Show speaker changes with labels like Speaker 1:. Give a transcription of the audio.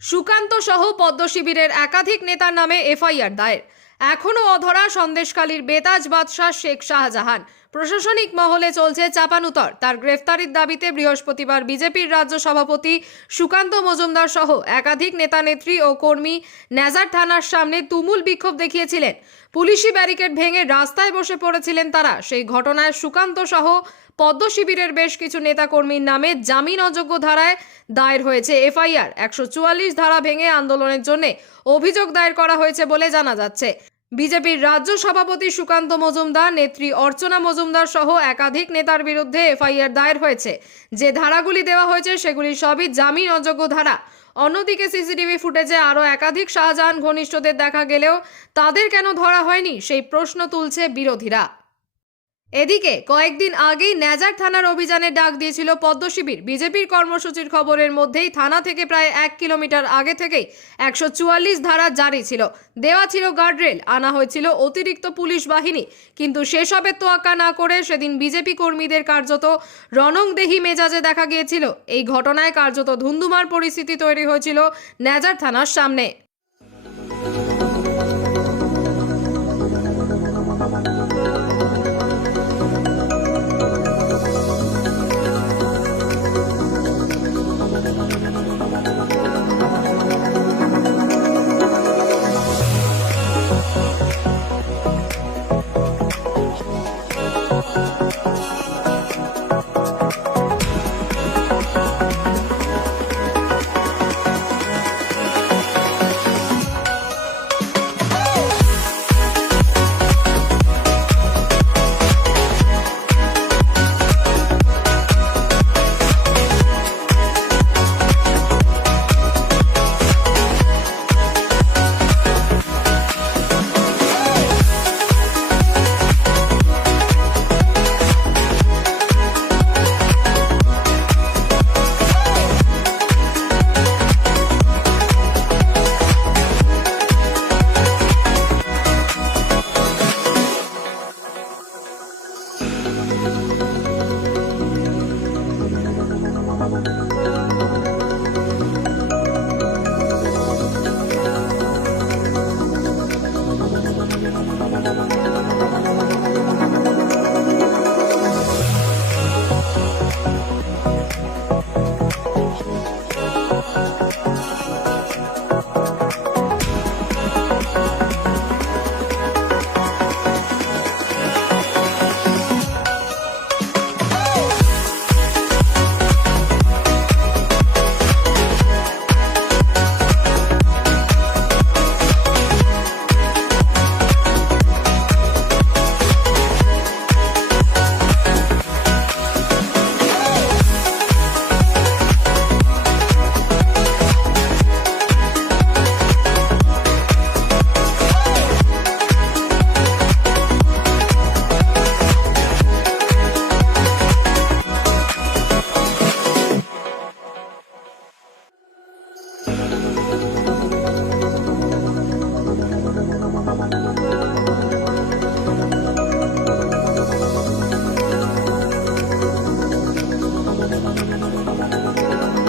Speaker 1: সুকান্ত সহ পদ্ম শিবিরের একাধিক নেতার নামে এফআইআর দায়ের। এখনও অধরা সন্দেশকালীর বেতাজ বাদশাহ শেখ শাহজাহান। প্রশাসনিক মহলে চলছে চাপানুতর। তার গ্রেফতারির দাবিতে বৃহস্পতিবার বিজেপির রাজ্য সভাপতি সুকান্ত মজুমদার সহ একাধিক নেতানেত্রী ও কর্মী নেজার থানার সামনে তুমুল বিক্ষোভ দেখিয়েছিলেন। পুলিশি ব্যারিকেড ভেঙে রাস্তায় বসে পড়েছিলেন তারা। সেই ঘটনায় সুকান্ত সহ পদ্ম শিবিরের বেশ কিছু নেতাকর্মীর নামে জামিন অযোগ্য ধারায় দায়ের হয়েছে এফআইআর। একশো চুয়াল্লিশ ধারা ভেঙে আন্দোলনের জন্য অভিযোগ দায়ের করা হয়েছে বলে জানা যাচ্ছে। বিজেপির রাজ্য সভাপতি সুকান্ত মজুমদার, নেত্রী অর্চনা মজুমদার সহ একাধিক নেতার বিরুদ্ধে এফআইআর দায়ের হয়েছে। যে ধারাগুলি দেওয়া হয়েছে সেগুলি সবই জামিন অযোগ্য ধারা। অন্যদিকে সিসিটিভি ফুটেজে আরও একাধিক শাহজাহান ঘনিষ্ঠদের দেখা গেলেও তাদের কেন ধরা হয়নি সেই প্রশ্ন তুলছে বিরোধীরা। এদিকে, কয়েকদিন আগেই নেজার থানার অভিযানে ডাক দিয়েছিল পদ্ম শিবির। বিজেপির কর্মসূচির খবরের মধ্যেই থানা থেকে প্রায় এক কিলোমিটার আগে থেকেই একশো চুয়াল্লিশ ধারা জারি ছিল। দেওয়া ছিল গার্ডরেল, আনা হয়েছিল অতিরিক্ত পুলিশ বাহিনী। কিন্তু সেসবের তোয়াক্কা না করে সেদিন বিজেপি কর্মীদের কার্যত রণংদেহী মেজাজে দেখা গিয়েছিল। এই ঘটনায় কার্যত ধুন্ধুমার পরিস্থিতি তৈরি হয়েছিল নেজার থানার সামনে। 負けた。